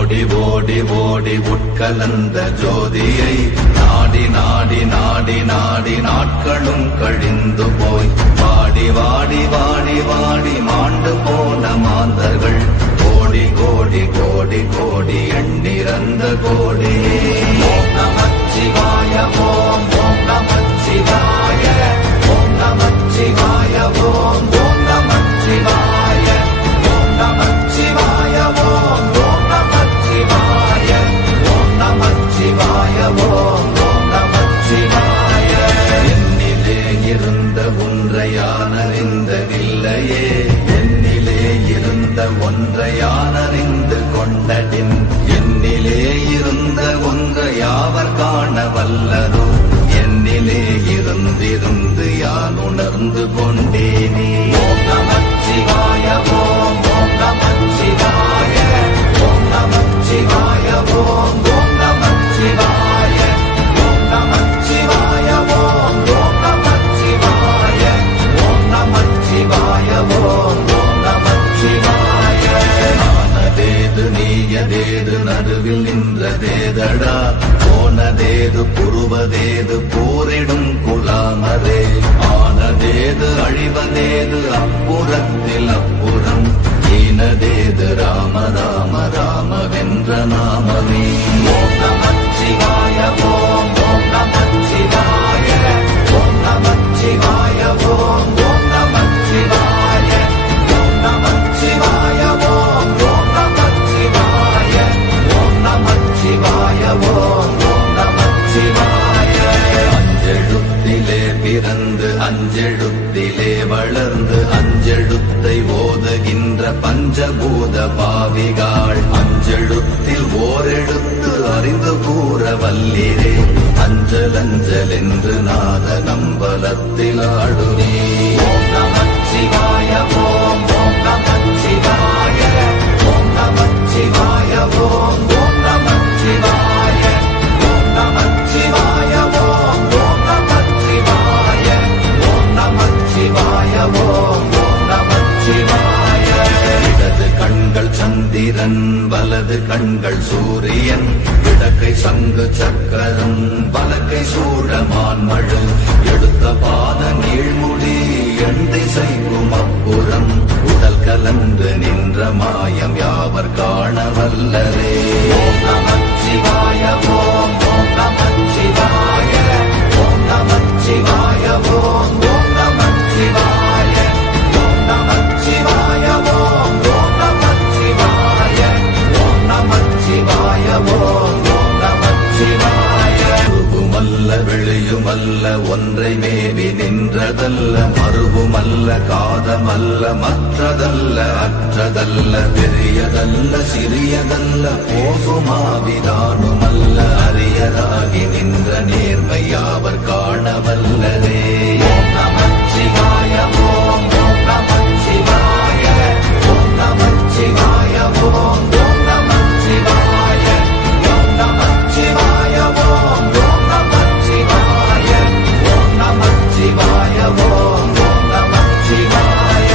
ஓடி ஓடி ஓடி உட்கலந்த ஜோதியை நாடி நாடி நாடி நாடி நாட்களும் கழிந்து போய் வாடி வாடி வாடி வாடி மாண்டு போன மாந்தர்கள் கோடி கோடி கோடி கோடி எண்ணிறந்த கோடி. ஓம் நமச்சிவாய ஓம் ஓம் நமச்சிவாய ஓம் நமச்சிவாய ஓம் ஓம் நமச்சிவாய ஓம் நமச்சிவாய ஓம் ஓம் நமச்சிவாய ஓம் நமச்சிவாய ஓம் ஓம் நமச்சிவாய. என்னிலே இருந்த ஒன்றை யான் அறிந்ததில்லையே, என்னிலே இருந்த ஒன்றை யான் அறிந்து கொண்டடின், என்னிலே இருந்த ஒன்றை யாவர் காண வல்லரோ, என்னிலே இருந்திருந்து யான் உணர்ந்து கொண்டேனே. ஓம் நமச்சிவாய ஓம் ஓம் நமச்சிவாய ஓம் நமச்சிவாய ஓம் ஓம் நமச்சிவாய ஓம் நமச்சிவாய ஓம் ஓம் நமச்சிவாய ஓம் நமச்சிவாய ஓம் ஓம் நமச்சிவாய. ஆனதேது நீயதேது நடுவில் நின்றதேதடா, போனதேது புருவதேது போரிடும் குலாமரே, ஆனதேது அழிவதேது அப்புறத்தில் அப்புறம், ஈனதேது ராம ராம ராமவென்ற நாமமே. ஓம் நமச்சிவாய ஓம் ஓம் நமச்சிவாய ஓம் நமச்சிவாய ஓம் ஓம் நமச்சிவாய ஓம் நமச்சிவாய ஓம் ஓம் நமச்சிவாய ஓம் நமச்சிவாய ஓம் ஓம் நமச்சிவாய. அஞ்செழுத்திலே பிறந்து அஞ்செழுத்திலே வளர்ந்து அஞ்செழுத்தை ஓதுகின்ற பஞ்சபூத பாவிகாள், அஞ்செழுத்தில் ஓரெழுத்து அறிந்து கூற வல்லிரே, அஞ்சல் அஞ்சல் என்று நாத நம்பலத்தில் ஆடுவே. ஓம் நமச்சிவாய ஓம் ஓம் நமச்சிவாய ஓம் நமச்சிவாய ஓம் ஓம் நமச்சிவாய ஓம் நமச்சிவாய ஓம் ஓம் நமச்சிவாய ஓம் நமச்சிவாய ஓம் ஓம் நமச்சிவாய. இடது கண்கள் சந்திரன் வலது கண்கள் சூரியன், இடக்கை சங்கு சக்கரம் வலக்கை சூழமான்மழு, எடுத்த பாத நீழ்முடி எண் திசைக்கும் அப்புறம், உடல் கலந்து நின்ற மாயம் யாவர் காண வல்லரே. ஓம் நமச்சிவாய ஓம் ஓம் நமச்சிவாய ஓம் நமச்சிவாய ஓம் ஓம் நமச்சிவாய ஓம் நமச்சிவாய ஓம் ஓம் நமச்சிவாய ஓம் நமச்சிவாய ஓம் ஓம் நமச்சிவாய. உருவுமல்ல வெளியுமல்ல ஒன்றை மேவி நின்றதல்ல, மறுவுமல்ல காதமல்ல மற்றதல்ல அற்றதல்ல, பெரியதல்ல சிறியதல்ல போகுமாவிதானுமல்ல, அரியதாகி நின்ற நேர்மை யாவர் காண வல்லரே. ஓம் நமச்சிவாய ஓம் ஓம் நமச்சிவாய ஓம் நமச்சிவாய ஓம் ஓம் நமச்சிவாய ஓம் நமச்சிவாய ஓம் ஓம் நமச்சிவாய ஓம் நமச்சிவாய ஓம் ஓம் நமச்சிவாய.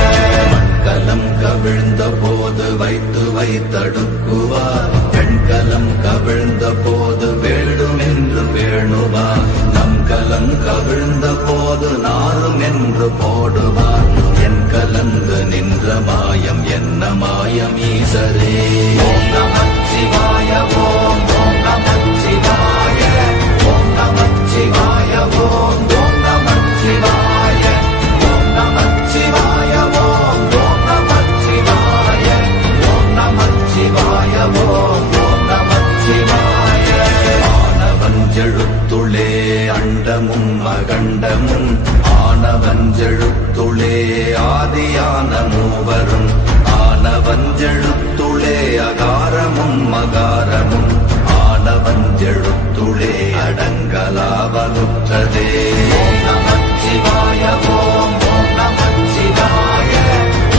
மண்கலம் கவிழ்ந்த போது வைத்து வைத்தடுக்குவார், பெண்கலம் கவிழ்ந்த போது வேடும் என்று வேணுவார், நம் கலம் கவிழ்ந்த போது நாரும் என்று போடுவார், என் கலந்து நின்ற மாயம் என்ன மாயம் ஈசரே. ஓம் நமச்சிவாய ஓம் ஓம் நமச்சிவாய ஓம் நமச்சிவாய ஓம் ஓம் நமச்சிவாய ஓம் நமச்சிவாய ஓம் ஓம் நமச்சிவாய ஓம் நமச்சிவாய ஓம் ஓம் நமச்சிவாய. ஆனவஞ்செழுத்துளே அண்டமும் அகண்டமும், ஆனவஞ்செழுத்துளே ஆதியான மூவரும், ஆனவஞ்செழுத்துளே அகாரமும் மகாரமும், ஆனவஞ்செழுத்துளே அடங்கலாவலுற்றதே. ஓம் நமச்சிவாய ஓம் ஓம் நமச்சிவாய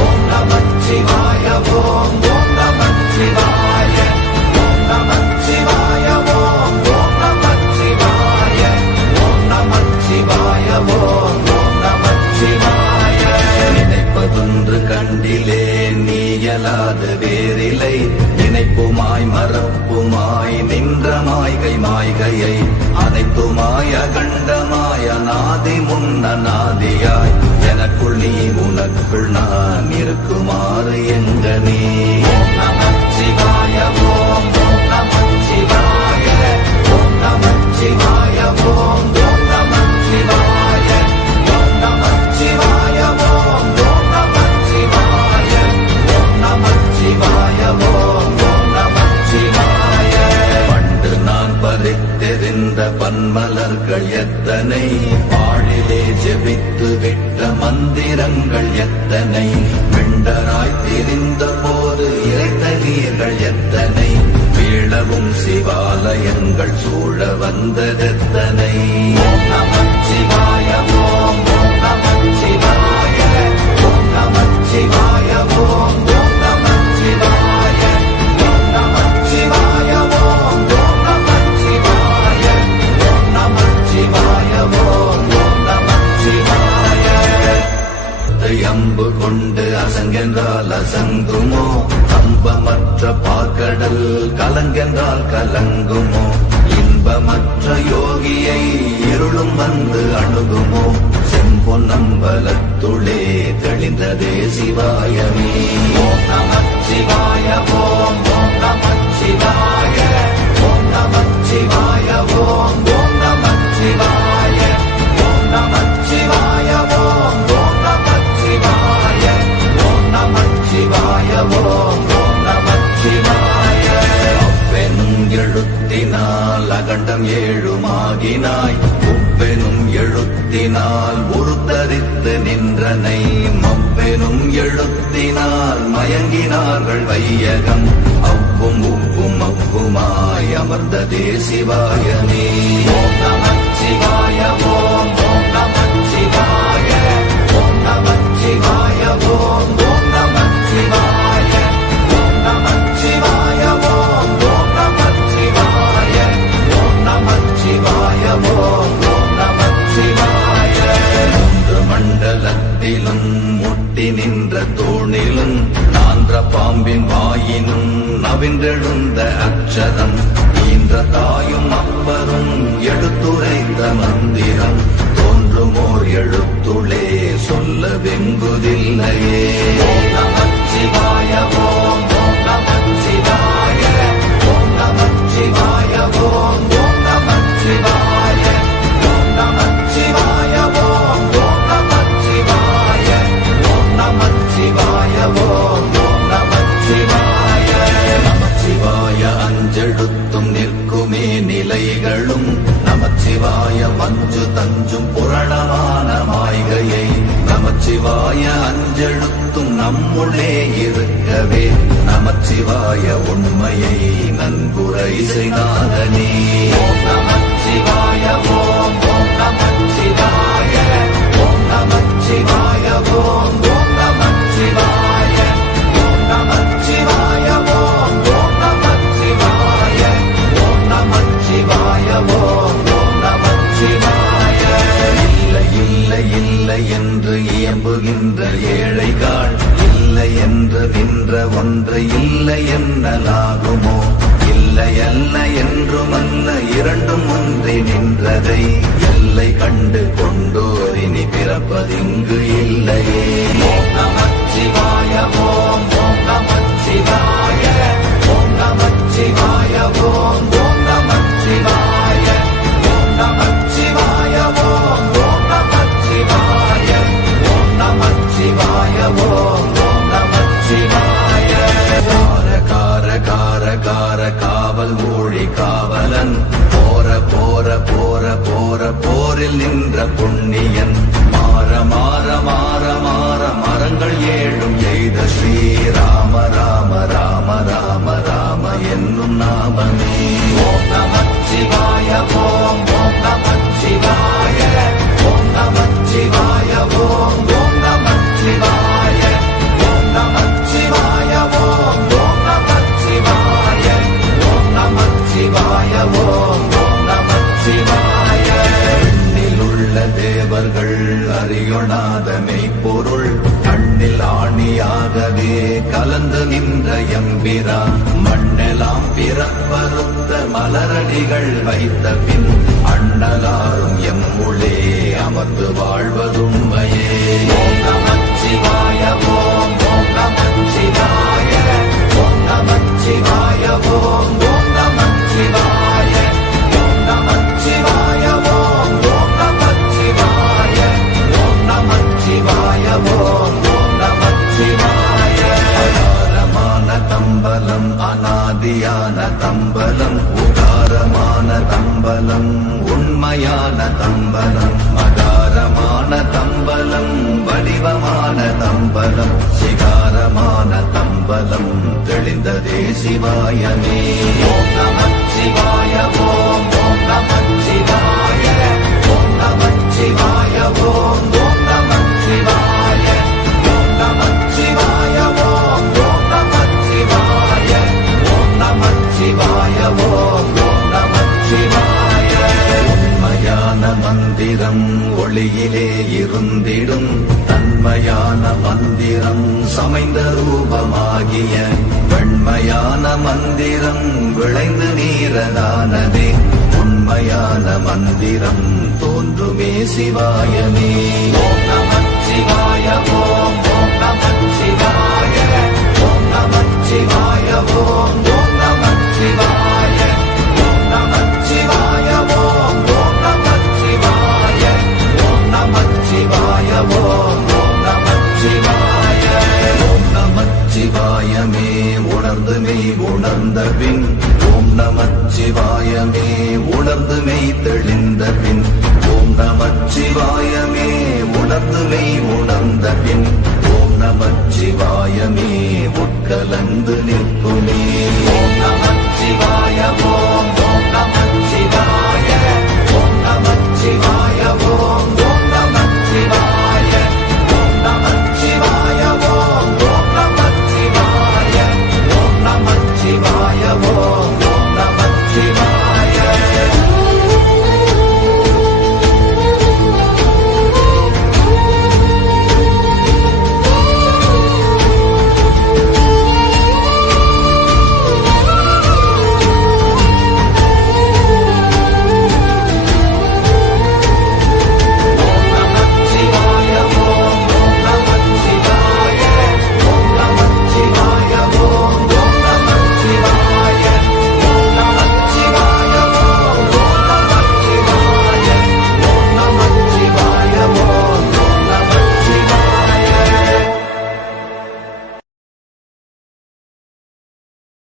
ஓம் நமச்சிவாய ஓம் ஓம் நமச்சிவாய ஓம் நமச்சிவாய ஓம் ஓம் நமச்சிவாய ஓம் நமச்சிவாய ஓம் ஓம் நமச்சிவாய. நினைப்பதொன்று கண்டிலே நீயலாது வேறில்லை, நினைப்புமா நினைப்புமாய் மறப்புமாய் நின்ற மாய்கை மாய்கையை அனைத்துமாய் அகண்டமாய் அநாதி முன்னநாதியாய் எனக்குள் நீ உனக்குள் நான் இருக்குமாறு எங்க நீ ஓம் நமச்சிவாய ஓம் நமச்சிவாய ஓம் நமச்சிவாய ஓம் நமச்சிவாய ஓம் நமச்சிவாய ஓம் நமச்சிவாய ஓம் நமச்சிவாய ஓம் நமச்சிவாய பண்டு நான் பறித்தெறிந்த பன்மலர்கள் எத்தனை பாழிலே ஜெபித்து விட்ட மந்திரங்கள் எத்தனை விண்டராய் திரிந்த போது இறைத்த நீர்கள் எத்தனை வீழவும் சிவாலயங்கள் சூழ வந்ததெத்தனை ஓம் நமச்சிவாய ஓம் நமச்சிவாய ஓம் நமச்சிவாய ஓம் நமச்சிவாய ஓம் நமச்சிவாய ஓம் நமச்சிவாய ஓம் நமச்சிவாய ஓம் நமச்சிவாய அம்பு கொண்டு அசங்கென்றால் அசங்குமோ அம்பமற்ற பார்க்கடல் கலங்கென்றால் கலங்குமோ இன்பமற்ற யோகியை இருளும் வந்து அணுகுமோ செம்பொன்னம்பலத்துளே தெளிந்ததே சிவாயமே ஓம் நமச்சிவாய ஓம் நமச்சிவாய ஓம் நமச்சிவாய ஓம் நமச்சிவாய ஓம் நமச்சிவாய ஓம் நமச்சிவாய ஓம் நமச்சிவாய ஓம் நமச்சிவாய அப்பெனும் எழுத்தினால் அகண்டம் ஏழுமாகினாய் உப்பெனும் எழுத்தினால் உருத்தரித்து நின்றனை மப்பெனும் எழுத்தினால் மயங்கினார்கள் வையகம் அவ்வும் உப்பும் அப்புமாய் அமர்ந்ததே சிவாயமே ஓம் நமச்சிவாய ஓம் நமச்சிவாய ஓம் நமச்சிவாய ஓம் நமச்சிவாய ஓம் நமச்சிவாய ஓம் நமச்சிவாய ஓம் நமச்சிவாய ஓம் நமச்சிவாய மூன்று மண்டலத்திலும் முட்டி நின்ற தூணிலும் நான்ற பாம்பின் வாயினும் நவின்றெழுந்த அக்ஷரம் ஈன்ற தாயும் அப்பரும் எடுத்துரைத்த மந்திரம் தோன்றுமோர் எழுத்துளே சொல்ல வெங்குதில்லையே ஓம் நமச்சிவாய ஓம் நமச்சிவாய ஓம் நமச்சிவாய ஓம் நமச்சிவாய ஓம் நமச்சிவாய ஓம் நமச்சிவாய ஓம் நமச்சிவாய ஓம் நமச்சிவாய நமச்சிவாய அஞ்செழுத்தும் நிற்குமே நிலைகளும் நமச்சிவாய மஞ்சு தஞ்சும் புரணமான மாய்கையை நமச்சிவாய அஞ்செழுத்தும் நம்முள்ளே இருக்கவே நமச்சிவாய உண்மையை நன்குரை செய்தாதனே ஓம் நமச்சிவாய ஓம் நமச்சிவாய ஓம் நமச்சிவாய ஓம் நமச்சிவாய ஓம் நமச்சிவாய ஓம் நமச்சிவாய ஓம் நமச்சிவாய ஓம் நமச்சிவாய இல்லை இல்லை இல்லை என்று இயம்புகின்ற ஏழைகள் இல்லை என்று நின்ற ஒன்று இல்லை என்னலாகுமோ இல்லை அல்ல என்றும் அல்ல இரண்டும் ஒன்றி நின்றதை எல்லை கண்டு கொண்டோர் இனி பிறப்பதிங்கு இல்லையே ஓம் நமச்சிவாய ஓம் நமச்சிவாய ஓம் நமச்சிவாய ஓம் நமச்சிவாய ஓம் நமச்சிவாய ஓம் நமச்சிவாய ஓம் நமச்சிவாய ஓம் நமச்சிவாய கார கார கார கார காவல் மொழி காவலன் போர போர போர போர போரில் நின்ற புண்ணியன் மாற மாற மாற மாற மரங்கள் ஏழும் எய்த ஸ்ரீராம ராம ராம ராம ராம என்னும் நாமமே ஓம் நமச்சிவாய ஓம் நமச்சிவாய ஓம் நமச்சிவாய ஓம் நமச்சிவாய ஓம் நமச்சிவாய ஓம் நமச்சிவாய ஓம் நமச்சிவாய ஓம் நமச்சிவாய எண்ணிலுள்ள தேவர்கள் அறியொணாத மெய்ப்பொருள் கண்ணில் ஆணியாகவே கலந்து நின்ற எம்பிரா மண்ணெல்லாம் பிறப்பறுத்த மலரடிகள் வைத்த பின் அண்ணலாரும் எம்முளே அமர்ந்து வாழ்வதும்மையே. ஓம் நமச்சிவாய ஓம் ஓம் நமச்சிவாய ஓம் நமச்சிவாய ஓம் ஓம் நமச்சிவாய ஓம் நமச்சிவாய ஓம் ஓம் நமச்சிவாய ஓம் நமச்சிவாய ஓம் ஓம் நமச்சிவாய. அகாரமான தம்பலம் அநாதியான தம்பலம் உகாரமான தம்பலம் உண்மையான தம்பலம் மகாரமான தம்பலம் வடிவமான தம்பலம் சிகாரமான தம்பலம் தெளிந்ததே சிவாயமே. ஓம் நமச்சிவாய ஓம் ஓம் நமச்சிவாய ஓம் நமச்சிவாய ஓம் ஓம் நமச்சிவாய ஓம் நமச்சிவாய ஓம் ஓம் நமச்சிவாய ஓம் நமச்சிவாய ஓம் ஓம் நமச்சிவாய. உண்மையான மந்திரம் ஒளியிலே இருந்திடும் தன்மையான மந்திரம் சமைந்த ரூபமாகிய வெண்மையான மந்திரம் விளைந்து நீரதானதே உண்மையான மந்திரம் தோன்றுமே சிவாயமே. ஓம் நமச்சிவாய ஓம் ஓம் நமச்சிவாய ஓம் நமச்சிவாய ஓம்